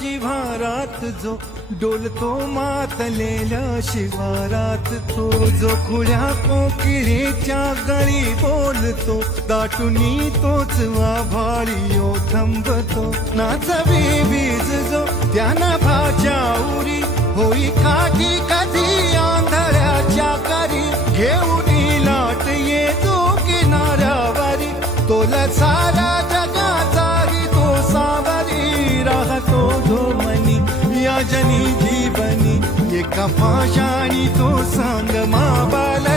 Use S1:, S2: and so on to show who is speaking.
S1: जिव्हारात जो डोलतो मातलेल्या शिवारात तो जो खुल्या कोकिळेच्या गळी बोलतो दाटुनी तोच आभाळी ओ थंबतो. नाचवी बीज जो त्याना भाच्या उरी होई काठी कधी आंधळ्याच्या करी घेऊन लाट येतो किनाऱ्यावरी तोला सारा जीवनी एका भाषानी तो सांग माबाला